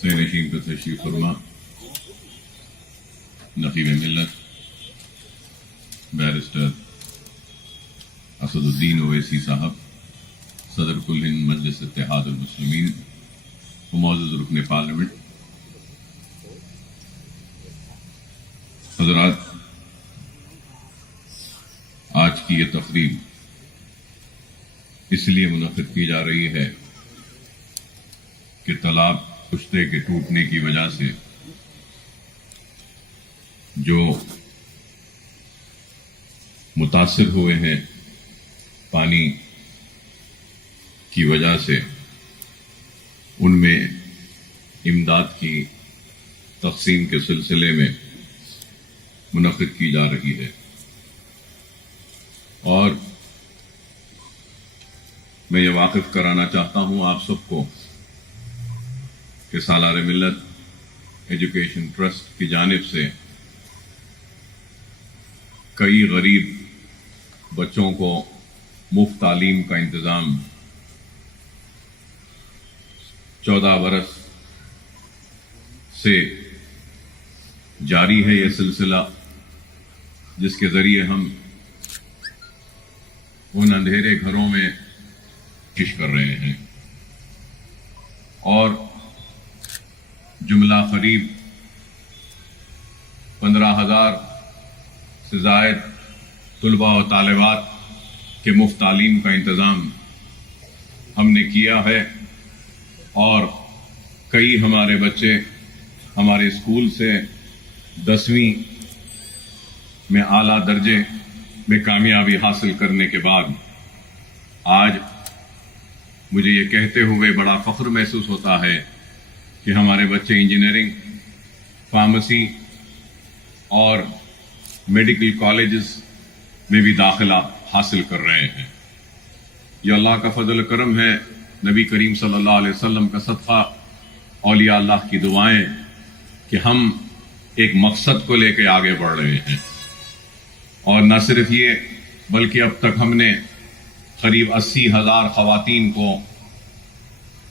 سینشین کا تشریف فرما نقیب ملت بیرسٹر اسد الدین اویسی صاحب، صدر کل ہند مجلس اتحاد المسلمین و معزز رکن پارلیمنٹ، حضرات، آج کی یہ تقریب اس لیے منعقد کی جا رہی ہے کہ تالاب کشتے کے ٹوٹنے کی وجہ سے جو متاثر ہوئے ہیں پانی کی وجہ سے، ان میں امداد کی تقسیم کے سلسلے میں منعقد کی جا رہی ہے۔ اور میں یہ واقف کرانا چاہتا ہوں آپ سب کو کہ سالار ملت ایجوکیشن ٹرسٹ کی جانب سے کئی غریب بچوں کو مفت تعلیم کا انتظام 14 برس سے جاری ہے، یہ سلسلہ جس کے ذریعے ہم ان اندھیرے گھروں میں کوشش کر رہے ہیں، اور جملہ قریب 15,000 سے زائد طلباء و طالبات کے مفت تعلیم کا انتظام ہم نے کیا ہے، اور کئی ہمارے بچے ہمارے اسکول سے 10ویں میں اعلیٰ درجے میں کامیابی حاصل کرنے کے بعد آج مجھے یہ کہتے ہوئے بڑا فخر محسوس ہوتا ہے کہ ہمارے بچے انجینئرنگ، فارمیسی اور میڈیکل کالجز میں بھی داخلہ حاصل کر رہے ہیں۔ یہ اللہ کا فضل کرم ہے، نبی کریم صلی اللہ علیہ وسلم کا صدقہ، اولیاء اللہ کی دعائیں کہ ہم ایک مقصد کو لے کے آگے بڑھ رہے ہیں۔ اور نہ صرف یہ بلکہ اب تک ہم نے قریب 80,000 خواتین کو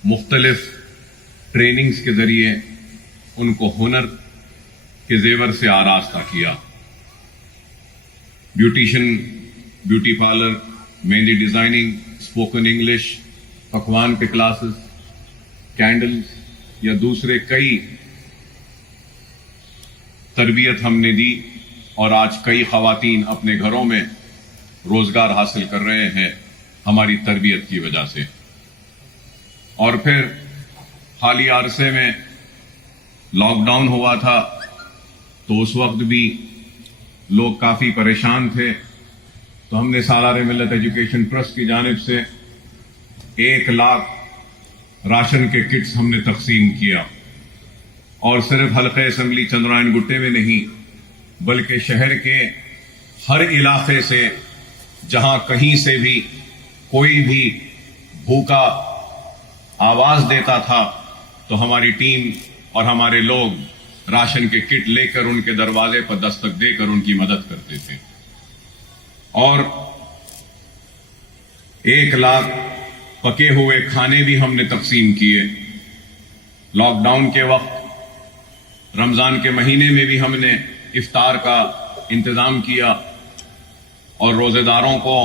مختلف ٹریننگز کے ذریعے ان کو ہنر کے زیور سے آراستہ کیا۔ بیوٹیشن، بیوٹی پارلر، مہندی ڈیزائننگ، اسپوکن انگلش، پکوان کے کلاسز، کینڈلز یا دوسرے کئی تربیت ہم نے دی، اور آج کئی خواتین اپنے گھروں میں روزگار حاصل کر رہے ہیں ہماری تربیت کی وجہ سے۔ اور پھر حالیہ عرصے میں لاک ڈاؤن ہوا تھا تو اس وقت بھی لوگ کافی پریشان تھے، تو ہم نے سالار ملت ایجوکیشن ٹرسٹ کی جانب سے 1 لاکھ راشن کے کٹس ہم نے تقسیم کیا، اور صرف حلقہ اسمبلی چندرائن گٹے میں نہیں بلکہ شہر کے ہر علاقے سے جہاں کہیں سے بھی کوئی بھی بھوکا آواز دیتا تھا تو ہماری ٹیم اور ہمارے لوگ راشن کے کٹ لے کر ان کے دروازے پر دستک دے کر ان کی مدد کرتے تھے۔ اور 1 لاکھ پکے ہوئے کھانے بھی ہم نے تقسیم کیے۔ لاک ڈاؤن کے وقت رمضان کے مہینے میں بھی ہم نے افطار کا انتظام کیا، اور روزے داروں کو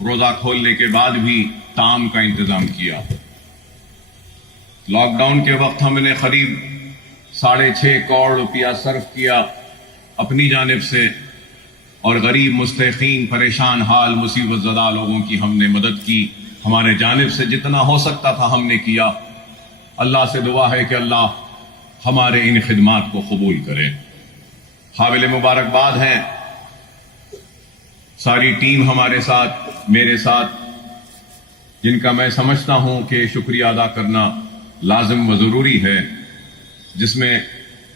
روزہ کھولنے کے بعد بھی طعام کا انتظام کیا۔ لاک ڈاؤن کے وقت ہم نے قریب 6.5 کروڑ روپیہ صرف کیا اپنی جانب سے، اور غریب، مستحقین، پریشان حال، مصیبت زدہ لوگوں کی ہم نے مدد کی۔ ہمارے جانب سے جتنا ہو سکتا تھا ہم نے کیا۔ اللہ سے دعا ہے کہ اللہ ہمارے ان خدمات کو قبول کرے۔ قابل مبارکباد ہیں ساری ٹیم ہمارے ساتھ، میرے ساتھ، جن کا میں سمجھتا ہوں کہ شکریہ ادا کرنا لازم و ضروری ہے، جس میں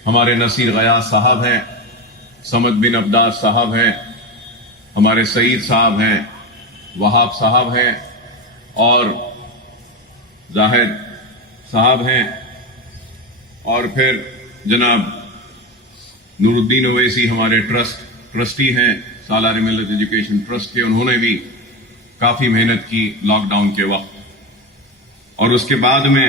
ہمارے نصیر غیاث صاحب ہیں، سمد بن عبداس صاحب ہیں، ہمارے سعید صاحب ہیں، وہاب صاحب ہیں، اور زاہد صاحب ہیں، اور پھر جناب نور الدین اویسی ہمارے ٹرسٹی ہیں سالار ملت ایجوکیشن ٹرسٹ کے۔ انہوں نے بھی کافی محنت کی لاک ڈاؤن کے وقت، اور اس کے بعد میں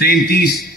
33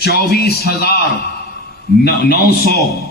24,900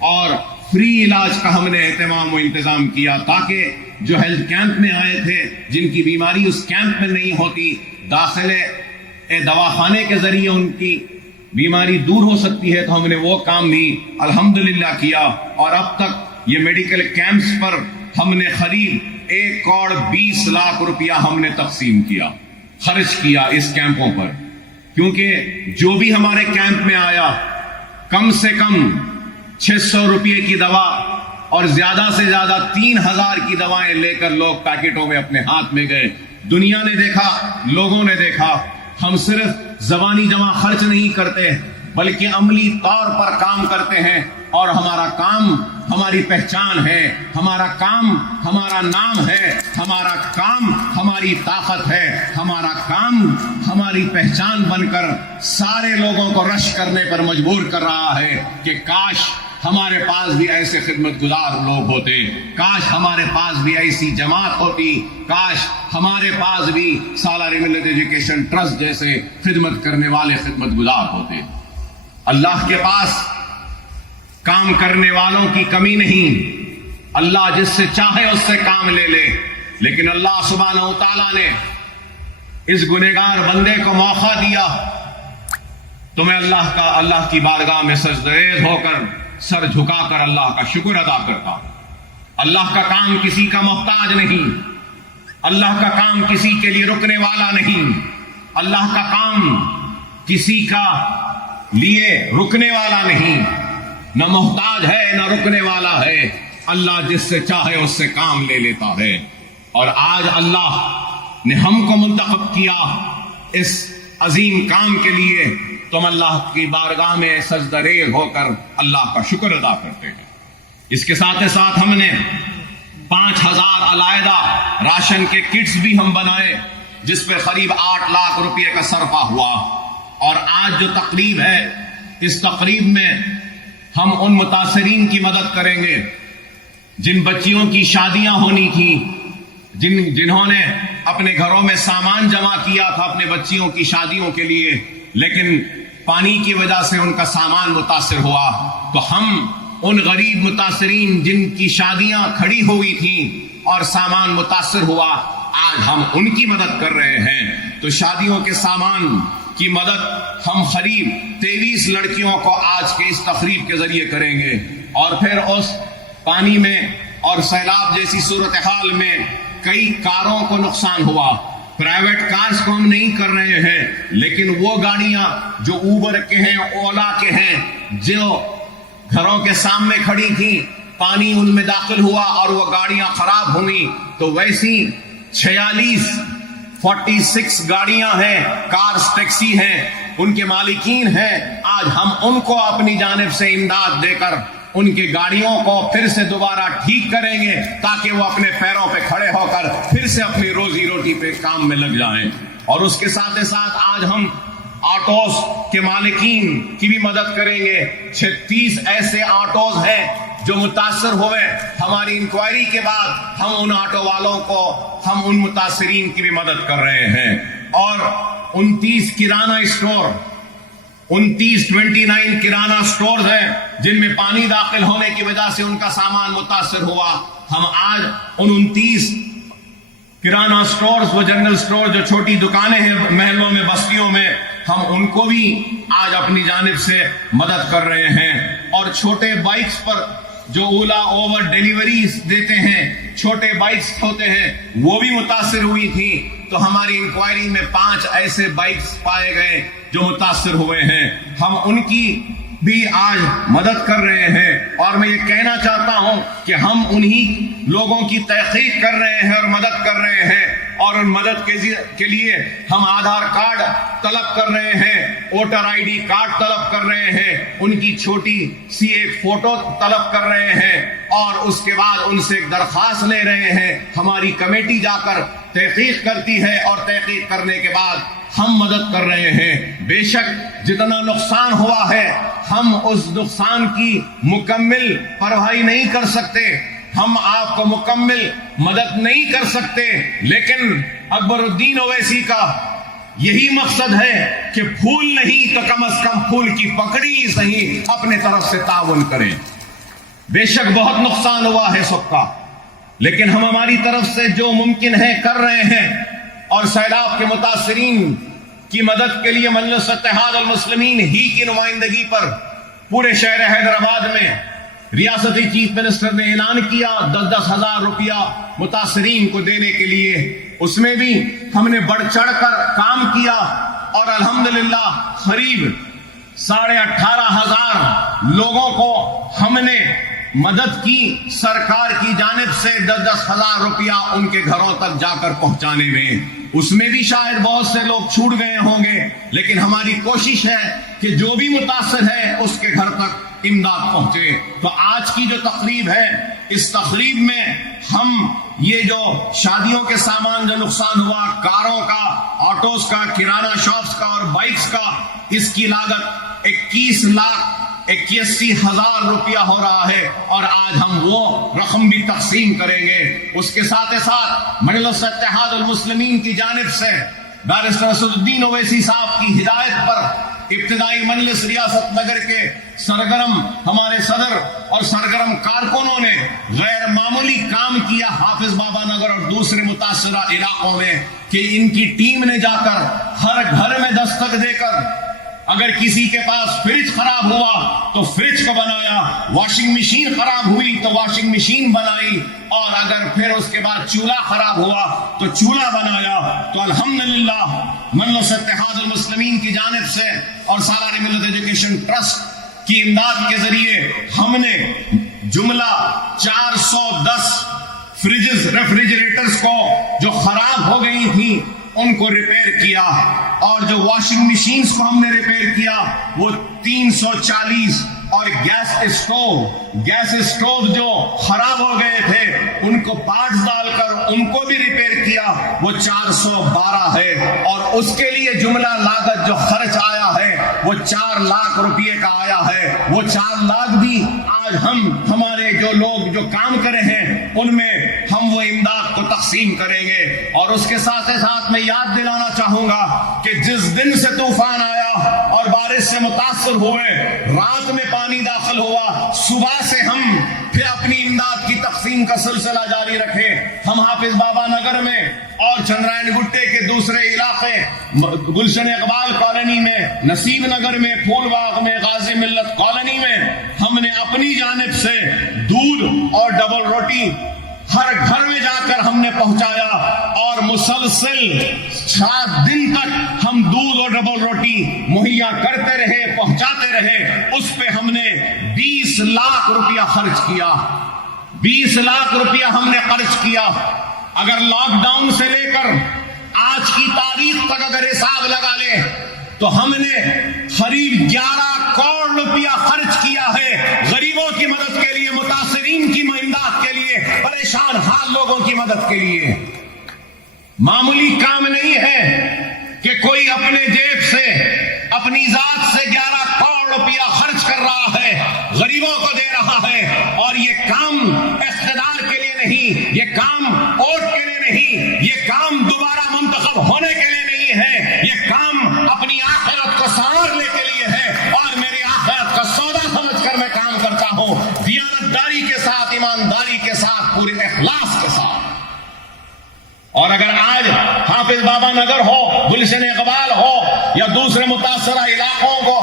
اور فری علاج کا ہم نے اہتمام و انتظام کیا تاکہ جو ہیلتھ کیمپ میں آئے تھے جن کی بیماری اس کیمپ میں نہیں ہوتی، داخلے دواخانے کے ذریعے ان کی بیماری دور ہو سکتی ہے، تو ہم نے وہ کام بھی الحمدللہ کیا. اور اب تک یہ میڈیکل کیمپس پر ہم نے قریب 1,20,00,000 روپیہ ہم نے تقسیم کیا، خرچ کیا اس کیمپوں پر. کیونکہ جو بھی ہمارے کیمپ میں آیا کم سے کم 600 روپئے کی دوا اور زیادہ سے زیادہ 3,000 کی دوائیں لے کر لوگ پیکٹوں میں اپنے ہاتھ میں گئے. دنیا نے دیکھا، لوگوں نے دیکھا، ہم صرف زبانی جمع خرچ نہیں کرتے بلکہ عملی طور پر کام کرتے ہیں. اور ہمارا کام ہماری پہچان ہے، ہمارا کام ہمارا نام ہے، ہمارا کام ہماری طاقت ہے، ہمارا کام ہماری پہچان بن کر سارے لوگوں کو رش کرنے پر مجبور کر رہا ہے کہ کاش ہمارے پاس بھی ایسے خدمت گزار لوگ ہوتے، کاش ہمارے پاس بھی ایسی جماعت ہوتی، کاش ہمارے پاس بھی سالار ملت ایجوکیشن ٹرسٹ جیسے خدمت کرنے والے خدمت گزار ہوتے. اللہ کے پاس کام کرنے والوں کی کمی نہیں، اللہ جس سے چاہے اس سے کام لے لے، لیکن اللہ سبحانہ و تعالیٰ نے اس گنہگار بندے کو موقع دیا تو میں اللہ کی بارگاہ میں سجدریز ہو کر سر جھکا کر اللہ کا شکر ادا کرتا ہوں. اللہ کا کام کسی کا محتاج نہیں، اللہ کا کام کسی کے لیے رکنے والا نہیں، اللہ کا کام کسی کا لیے رکنے والا نہیں، نہ محتاج ہے نہ رکنے والا ہے. اللہ جس سے چاہے اس سے کام لے لیتا ہے. اور آج اللہ نے ہم کو منتخب کیا اس عظیم کام کے لیے، تو ہم اللہ کی بارگاہ میں سجدہ ریز ہو کر اللہ کا شکر ادا کرتے ہیں. اس کے ساتھ ساتھ ہم نے 5,000 علیحدہ راشن کے کٹس بھی ہم بنائے جس پہ قریب 8 لاکھ روپے کا صرفہ ہوا. اور آج جو تقریب ہے، اس تقریب میں ہم ان متاثرین کی مدد کریں گے جن بچیوں کی شادیاں ہونی تھیں، جنہوں نے اپنے گھروں میں سامان جمع کیا تھا اپنے بچیوں کی شادیوں کے لیے، لیکن پانی کی وجہ سے ان کا سامان متاثر ہوا. تو ہم ان غریب متاثرین جن کی شادیاں کھڑی ہوئی تھیں اور سامان متاثر ہوا، آج ہم ان کی مدد کر رہے ہیں. تو شادیوں کے سامان کی مدد ہم قریب 23 لڑکیوں کو آج کے اس تقریب کے ذریعے کریں گے. اور پھر اس پانی میں اور سیلاب جیسی صورتحال میں کئی کاروں کو نقصان ہوا. پرائیویٹ کارز کو ہم نہیں کر رہے ہیں، لیکن وہ گاڑیاں جو اوبر کے ہیں، اولا کے ہیں، جو گھروں کے سامنے کھڑی تھیں، پانی ان میں داخل ہوا اور وہ گاڑیاں خراب ہوئی. تو ویسی 46 گاڑیاں ہیں، کارز ٹیکسی ہیں، ان کے مالکین ہیں. آج ہم ان کو اپنی جانب سے امداد دے کر ان کی گاڑیوں کو پھر سے دوبارہ ٹھیک کریں گے تاکہ وہ اپنے پیروں پہ کھڑے ہو کر پھر سے اپنی روزی روٹی پہ کام میں لگ جائیں. اور اس کے ساتھ ساتھ آج ہم آٹوز کے مالکین کی بھی مدد کریں گے. 36 ایسے آٹوز ہیں جو متاثر ہوئے. ہماری انکوائری کے بعد ہم ان آٹو والوں کو، ہم ان متاثرین کی بھی مدد کر رہے ہیں. اور 29 کرانہ اسٹور، 29 کرانہ اسٹورز ہیں جن میں پانی داخل ہونے کی وجہ سے ان کا سامان متاثر ہوا. ہم آج ان 29 کرانہ اسٹورز، وہ جنرل اسٹور جو چھوٹی دکانیں ہیں محلوں میں، بستیوں میں، ہم ان کو بھی آج اپنی جانب سے مدد کر رہے ہیں. اور چھوٹے بائکس پر جو اولا اوور ڈیلیوریز دیتے ہیں، چھوٹے بائکس ہوتے ہیں، وہ بھی متاثر ہوئی تھی. تو ہماری انکوائری میں 5 ایسے بائکس پائے گئے جو متاثر ہوئے ہیں. ہم ان کی بھی آج مدد کر رہے ہیں. اور میں یہ کہنا چاہتا ہوں کہ ہم انہی لوگوں کی تحقیق کر رہے ہیں اور مدد کر رہے ہیں. اور ان مدد کے لیے ہم آدھار کارڈ طلب کر رہے ہیں، ووٹر آئی ڈی کارڈ طلب کر رہے ہیں، ان کی چھوٹی سی ایک فوٹو طلب کر رہے ہیں، اور اس کے بعد ان سے ایک درخواست لے رہے ہیں. ہماری کمیٹی جا کر تحقیق کرتی ہے اور تحقیق کرنے کے بعد ہم مدد کر رہے ہیں. بے شک جتنا نقصان ہوا ہے ہم اس نقصان کی مکمل بھرپائی نہیں کر سکتے، ہم آپ کو مکمل مدد نہیں کر سکتے، لیکن اکبر الدین اویسی کا یہی مقصد ہے کہ پھول نہیں تو کم از کم پھول کی پکڑی ہی صحیح اپنے طرف سے تعاون کریں. بے شک بہت نقصان ہوا ہے سب کا، لیکن ہم ہماری طرف سے جو ممکن ہے کر رہے ہیں، اور سیلاب کے متاثرین کی مدد کے لیے مجلس اتحاد المسلمین ہی کی نمائندگی پر پورے شہر حیدرآباد میں ریاستی چیف منسٹر نے اعلان کیا 10,000 روپیہ متاثرین کو دینے کے لیے۔ اس میں بھی ہم نے بڑھ چڑھ کر کام کیا اور الحمدللہ قریب 18,500 لوگوں کو ہم نے مدد کی سرکار کی جانب سے 10,000 روپیہ ان کے گھروں تک جا کر پہنچانے میں۔ اس میں بھی شاید بہت سے لوگ چھوٹ گئے ہوں گے، لیکن ہماری کوشش ہے کہ جو بھی متاثر ہے اس کے گھر تک امداد پہنچے۔ تو آج کی جو تقریب ہے، اس تقریب میں ہم یہ جو شادیوں کے سامان جو نقصان ہوا، کاروں کا، آٹوز کا، کرانہ شاپس کا اور بائکس کا، اس کی لاگت 21,81,000 روپیہ ہو رہا ہے، اور آج ہم وہ رقم بھی تقسیم کریں گے۔ اس کے ساتھ ساتھ مجلس اتحاد المسلمین کی جانب سے بیرسٹر اسد الدین اویسی صاحب کی ہدایت پر ابتدائی مجلس ریاست نگر کے سرگرم ہمارے صدر اور سرگرم کارکنوں نے غیر معمولی کام کیا حافظ بابا نگر اور دوسرے متاثرہ علاقوں میں، کہ ان کی ٹیم نے جا کر ہر گھر میں دستک دے کر اگر کسی کے پاس فریج خراب ہوا تو فریج کو بنایا، واشنگ مشین خراب ہوئی تو واشنگ مشین بنائی، اور اگر پھر اس کے بعد چولہا خراب ہوا تو چولہا بنایا۔ تو الحمدللہ مجلس اتحاد المسلمین کی جانب سے اور سالار ملت ایجوکیشن ٹرسٹ کی امداد کے ذریعے ہم نے جملہ 410 فریجز ریفریجریٹرز کو جو خراب ہو گئی تھیں ان کو ریپیئر کیا، اور جو واشنگ مشینز کو ہم نے ریپیئر کیا وہ 340، اور گیس اسٹوو جو خراب ہو گئے تھے ان کو پارٹس ڈال کر ان کو بھی ریپیئر کیا، وہ 412 ہے، اور اس کے لیے جملہ لاگت جو خرچ آیا ہے وہ 4 لاکھ روپے کا آیا ہے۔ وہ 4 لاکھ بھی آج ہمارے جو لوگ جو کام کرے ہیں ان میں ہم وہ امداد کو تقسیم کریں گے۔ اور اس کے ساتھ ساتھ میں یاد دلانا چاہوں گا کہ جس دن سے طوفان آیا اور بارش سے متاثر ہوئے، رات میں پانی داخل ہوا، صبح سے ہم پھر اپنی امداد کی تقسیم کا سلسلہ جاری رکھے۔ ہم حافظ بابا نگر میں اور چندرائن گٹے کے دوسرے علاقے، گلشن اقبال کالونی میں، نصیب نگر میں، پھول باغ میں، غازی ملت کالونی میں ہم نے اپنی جانب سے دودھ اور ڈبل روٹی ہر گھر میں جا کر ہم نے پہنچایا، اور مسلسل 7 دن تک ہم دودھ اور ڈبل روٹی مہیا کرتے رہے، پہنچاتے رہے۔ اس پہ ہم نے 20 لاکھ روپیہ خرچ کیا، 20 لاکھ روپیہ ہم نے خرچ کیا۔ اگر لاک ڈاؤن سے لے کر آج کی تاریخ تک اگر حساب لگا لیں تو ہم نے قریب 11 کروڑ روپیہ خرچ کیا ہے غریبوں کی مدد کے لیے، متاثرین کی امداد کے لیے، پریشان حال لوگوں کی مدد کے لیے۔ معمولی کام نہیں ہے کہ کوئی اپنے جیب سے اپنی ذات سے 11 کروڑ روپیہ خرچ کر رہا ہے، غریبوں کو دے رہا ہے، اور یہ کام اقتدار کے لیے نہیں، یہ کام ووٹ کے لیے نہیں، یہ کام دوبارہ منتخب ہونے کے لیے نہیں ہے، یہ کام اپنی آخرت کو سنوارنے کے لیے ہے، اور میری آخرت کا سودا سمجھ کر میں کام کرتا ہوں، دیانتداری کے ساتھ، ایمانداری کے ساتھ، پورے اخلاص کے ساتھ۔ اور اگر آج حافظ بابا نگر ہو، گلشن اقبال ہو یا دوسرے متاثرہ علاقوں کو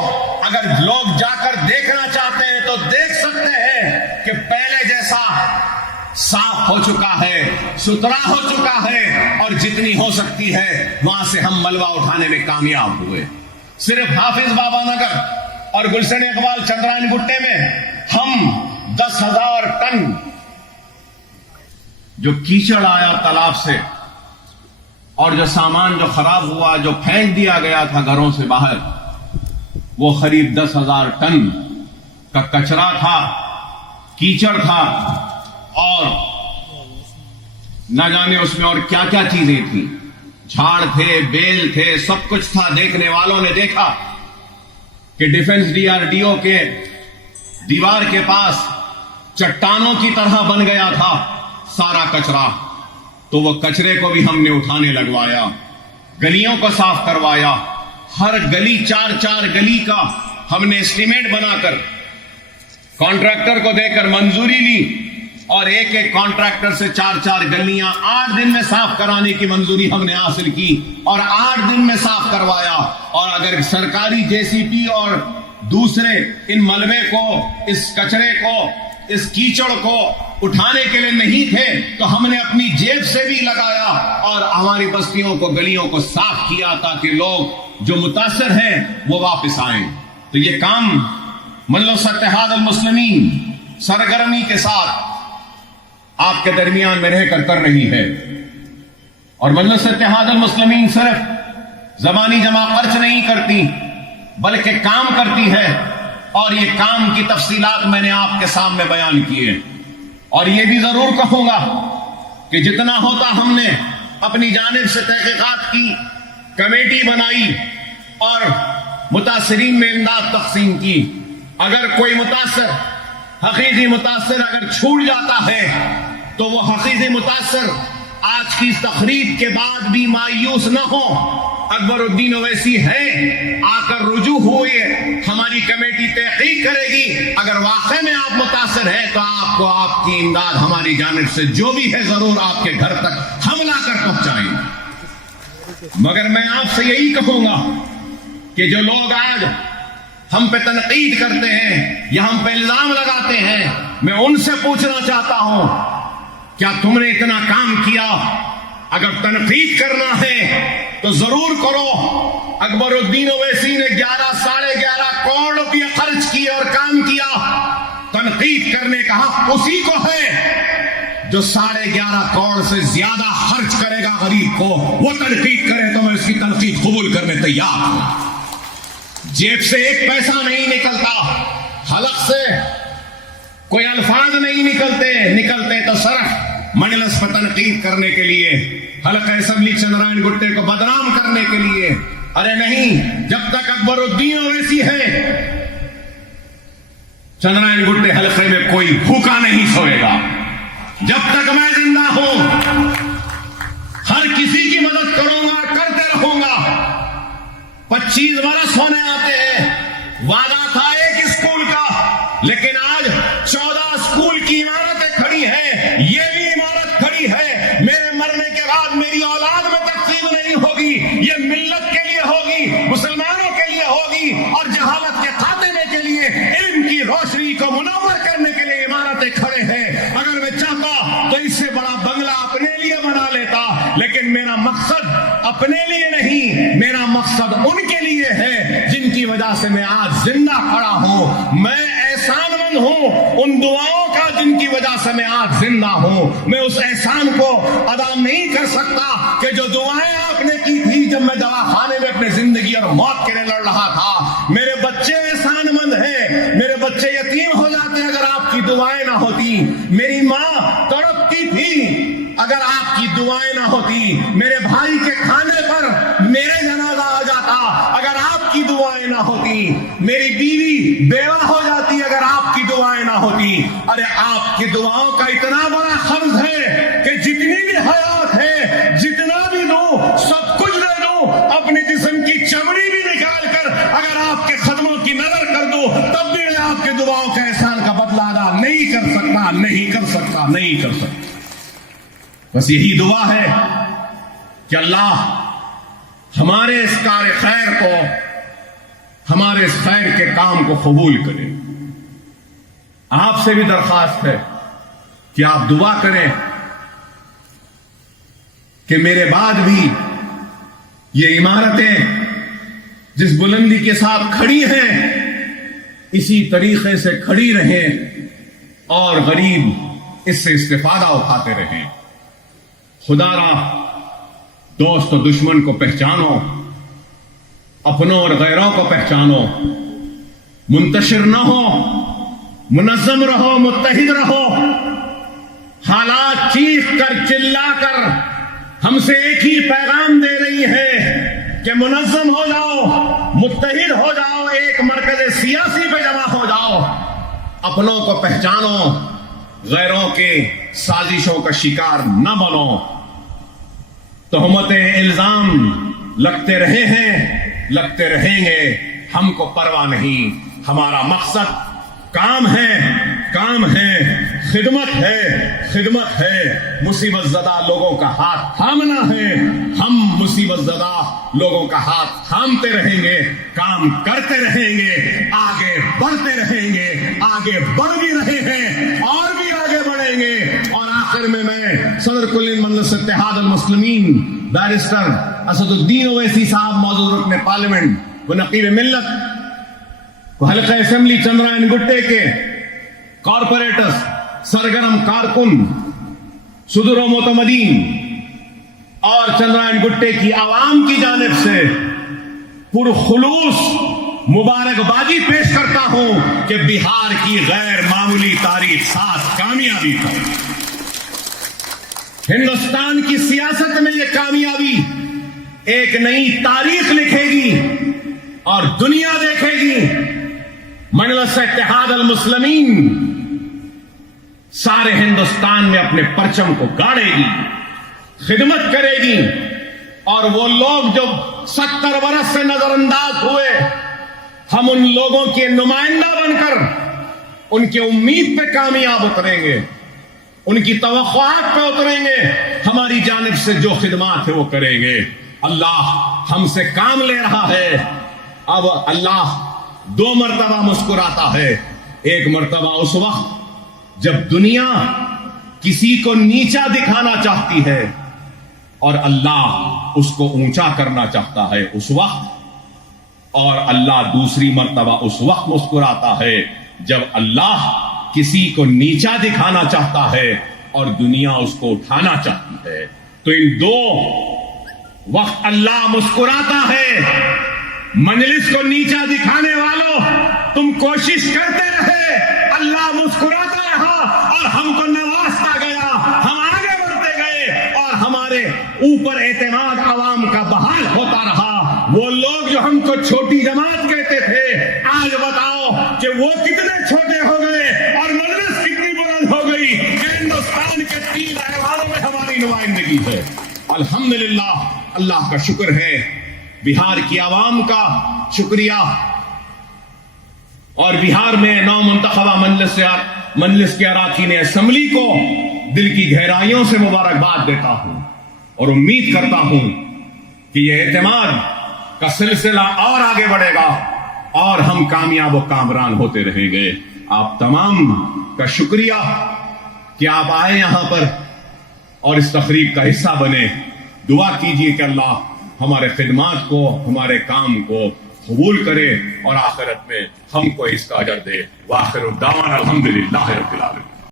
اگر لوگ جا کر دیکھنا چاہتے ہیں تو دیکھ سکتے ہیں کہ پہلے جیسا صاف ہو چکا ہے، ستھرا ہو چکا ہے، اور جتنی ہو سکتی ہے وہاں سے ہم ملبہ اٹھانے میں کامیاب ہوئے۔ صرف حافظ بابا نگر اور گلشن اقبال چندرائن گٹے میں ہم 10,000 ٹن جو کیچڑ آیا تالاب سے اور جو سامان جو خراب ہوا، جو پھینک دیا گیا تھا گھروں سے باہر، وہ قریب 10,000 ٹن کا کچرا تھا، کیچڑ تھا، اور نہ جانے اس میں اور کیا کیا چیزیں تھیں، جھاڑ تھے، بیل تھے، سب کچھ تھا۔ دیکھنے والوں نے دیکھا کہ ڈیفنس DRDO کے دیوار کے پاس چٹانوں کی طرح بن گیا تھا سارا کچرا، تو وہ کچرے کو بھی ہم نے اٹھانے لگوایا، گلیوں کو صاف کروایا، ہر گلی 4 گلی کا ہم نے اسٹیمیٹ بنا کر کانٹریکٹر کو دے کر منظوری لی اور ایک ایک کانٹریکٹر سے 4 گلیاں 8 دن میں صاف کرانے کی منظوری ہم نے حاصل کی اور 8 دن میں صاف کروایا. اور اگر سرکاری JCP اور دوسرے ان ملبے کو، اس کچرے کو، اس کیچڑ کو اٹھانے کے لیے نہیں تھے تو ہم نے اپنی جیب سے بھی لگایا اور ہماری بستیوں کو، گلیوں کو صاف کیا تاکہ لوگ جو متاثر ہیں وہ واپس آئیں. تو یہ کام مجلس اتحاد المسلمین سرگرمی کے ساتھ آپ کے درمیان میں رہ کر رہی ہے. اور مجلس اتحاد المسلمین صرف زبانی جمع خرچ نہیں کرتی بلکہ کام کرتی ہے، اور یہ کام کی تفصیلات میں نے آپ کے سامنے بیان کی ہے. اور یہ بھی ضرور کہوں گا کہ جتنا ہوتا ہم نے اپنی جانب سے تحقیقات کی، کمیٹی بنائی اور متاثرین میں امداد تقسیم کی. اگر کوئی متاثر، حقیقی متاثر اگر چھوٹ جاتا ہے تو وہ حقیقی متاثر آج کی تقریب کے بعد بھی مایوس نہ ہو. اکبر الدین اویسی ہے، آ کر رجوع ہوئے، ہماری کمیٹی تحقیق کرے گی. اگر واقع میں آپ متاثر ہیں تو آپ کو آپ کی امداد ہماری جانب سے جو بھی ہے ضرور آپ کے گھر تک ہم لا کر پہنچائیں گے. مگر میں آپ سے یہی کہوں گا کہ جو لوگ آج ہم پہ تنقید کرتے ہیں یا ہم پہ الزام لگاتے ہیں، میں ان سے پوچھنا چاہتا ہوں کیا تم نے اتنا کام کیا؟ اگر تنقید کرنا ہے تو ضرور کرو. اکبر الدین اویسی نے 11-11.5 کروڑ روپیہ خرچ کیے اور کام کیا. تنقید کرنے کا حق اسی کو ہے جو 11.5 کروڑ سے زیادہ خرچ کرے گا غریب کو. وہ تنقید کرے تو میں اس کی تنقید قبول کرنے تیار ہوں. جیب سے ایک پیسہ نہیں نکلتا، حلق سے کوئی الفاظ نہیں نکلتے تو صرف مجلس پر تنقید کرنے کے لیے، حلقہ اسمبلی چندرائن گٹے کو بدنام کرنے کے لیے. ارے نہیں، جب تک اکبر الدین اویسی ہے چندرائن گٹے حلقے میں کوئی بھوکا نہیں سوئے گا. جب تک میں زندہ ہوں ہر کسی کی مدد کروں گا، کرتے رہوں گا. 25 برس ہونے آتے ہیں، وعدہ تھا ایک اسکول کا، لیکن آج 14 اسکول کی عمارتیں کھڑی ہیں. یہ بھی عمارت کھڑی ہے، میرے مرنے کے بعد میری اولاد میں تقسیم نہیں ہوگی. یہ ملت کے لیے ہوگی، مسلمانوں کے لیے ہوگی، اور جہالت کے خاتمے کے لیے، علم کی روشنی کو منور کرنے کے لیے عمارتیں کھڑے ہیں. اگر میں چاہتا تو اس سے بڑا بنگلہ اپنے لیے بنا لیتا، لیکن میرا مقصد اپنے لیے نہیں، میرا مقصد ان کے لیے ہے جن کی وجہ سے میں آج زندہ کھڑا ہوں. میں احسان مند ہوں ان دعاؤں کا جن کی وجہ سے میں آج زندہ ہوں. میں اس احسان کو ادا نہیں کر سکتا کہ جو دعائیں آپ نے کی تھی جب میں دواخانے میں اپنے زندگی اور موت کے لیے لڑ رہا تھا. میرے بچے احسان مند ہیں، میرے بچے یتیم ہو جاتے اگر آپ کی دعائیں نہ ہوتی. میری ماں تڑپتی تھی اگر آپ کی دعائیں نہ ہوتی. میرے بھائی کے کھانے پر میرے جنازہ آ جاتا اگر آپ کی دعائیں نہ ہوتی. میری بیوی بیوہ ہو جاتی اگر آپ کی دعائیں نہ ہوتی. ارے آپ کی دعاؤں کا اتنا بڑا قرض ہے کہ جتنی بھی حیات ہے، جتنا بھی دوں سب کچھ دے دوں، اپنے جسم کی چمڑی بھی نکال کر اگر آپ کے قدموں کی نظر کر دوں تب بھی میں آپ کے دعاؤں کا احسان کا بدلہ ادا نہیں کر سکتا. بس یہی دعا ہے کہ اللہ ہمارے اس کار خیر کو، ہمارے اس خیر کے کام کو قبول کرے. آپ سے بھی درخواست ہے کہ آپ دعا کریں کہ میرے بعد بھی یہ عمارتیں جس بلندی کے ساتھ کھڑی ہیں اسی طریقے سے کھڑی رہیں اور غریب اس سے استفادہ اٹھاتے رہیں. خدا را دوست و دشمن کو پہچانو، اپنوں اور غیروں کو پہچانو، منتشر نہ ہو، منظم رہو، متحد رہو. حالات چیخ کر چلا کر ہم سے ایک ہی پیغام دے رہی ہے کہ منظم ہو جاؤ، متحد ہو جاؤ، ایک مرکز سیاسی پہ جمع ہو جاؤ. اپنوں کو پہچانو، غیروں کے سازشوں کا شکار نہ بنو. تہمتیں، الزام لگتے رہے ہیں، لگتے رہیں گے، ہم کو پرواہ نہیں. ہمارا مقصد کام ہے خدمت ہے مصیبت زدہ لوگوں کا ہاتھ تھامنا ہے. ہم مصیبت زدہ لوگوں کا ہاتھ تھامتے رہیں گے, کام کرتے رہیں گے, آگے بڑھتے رہیں گے, آگے بڑھ بھی رہے ہیں اور بھی آگے بڑھیں گے. اور آخر میں صدر کل مجلس اتحاد المسلمین بیرسٹر اسد الدین اویسی صاحب, موجود رکن پارلیمنٹ و نقیب ملت و حلقہ اسمبلی چندرائن گٹے کے کارپوریٹرز, سرگرم کارکن, صدور و معتمدین اور چندرائن گٹے کی عوام کی جانب سے پرخلوص مبارکبادی پیش کرتا ہوں کہ بہار کی غیر معمولی تاریخ ساز کامیابی پر ہندوستان کی سیاست میں یہ کامیابی ایک نئی تاریخ لکھے گی اور دنیا دیکھے گی. مجلس اتحاد المسلمین سارے ہندوستان میں اپنے پرچم کو گاڑے گی, خدمت کرے گی. اور وہ لوگ جو 70 برس سے نظر انداز ہوئے, ہم ان لوگوں کے نمائندہ بن کر ان کی امید پہ کامیاب اتریں گے, ان کی توقعات پہ اتریں گے. ہماری جانب سے جو خدمات ہے وہ کریں گے. اللہ ہم سے کام لے رہا ہے. اب اللہ 2 مرتبہ مسکراتا ہے. ایک مرتبہ اس وقت جب دنیا کسی کو نیچا دکھانا چاہتی ہے اور اللہ اس کو اونچا کرنا چاہتا ہے اس وقت, اور اللہ دوسری مرتبہ اس وقت مسکراتا ہے جب اللہ کسی کو نیچا دکھانا چاہتا ہے اور دنیا اس کو اٹھانا چاہتی ہے. تو ان 2 وقت اللہ مسکراتا ہے. مجلس کو نیچا دکھانے والوں, تم کوشش کرتے رہے, اللہ مسکراتا رہا اور ہم کو نوازتا گیا. ہم آگے بڑھتے گئے اور ہمارے اوپر اعتماد عوام کا بحال ہوتا رہا. وہ لوگ جو ہم کو چھوٹی جماعت کہتے تھے, آج بتاؤ کہ وہ کتنے چھوٹے ہو گئے اور مجلس کتنی بلند ہو گئی کہ ہندوستان کے 3 ایوانوں میں ہماری نمائندگی ہے. الحمدللہ, اللہ کا شکر ہے, بہار کی عوام کا شکریہ. اور بہار میں نو منتخبہ مجلس کے اراکین اسمبلی کو دل کی گہرائیوں سے مبارکباد دیتا ہوں اور امید کرتا ہوں کہ یہ اعتماد کا سلسلہ اور آگے بڑھے گا اور ہم کامیاب و کامران ہوتے رہیں گے. آپ تمام کا شکریہ کہ آپ آئے یہاں پر اور اس تقریب کا حصہ بنے. دعا کیجیے کہ اللہ ہمارے خدمات کو, ہمارے کام کو قبول کرے اور آخرت میں ہم کو اس کا اجر دے. وآخر الدعوانا الحمدللہ رب العالمین.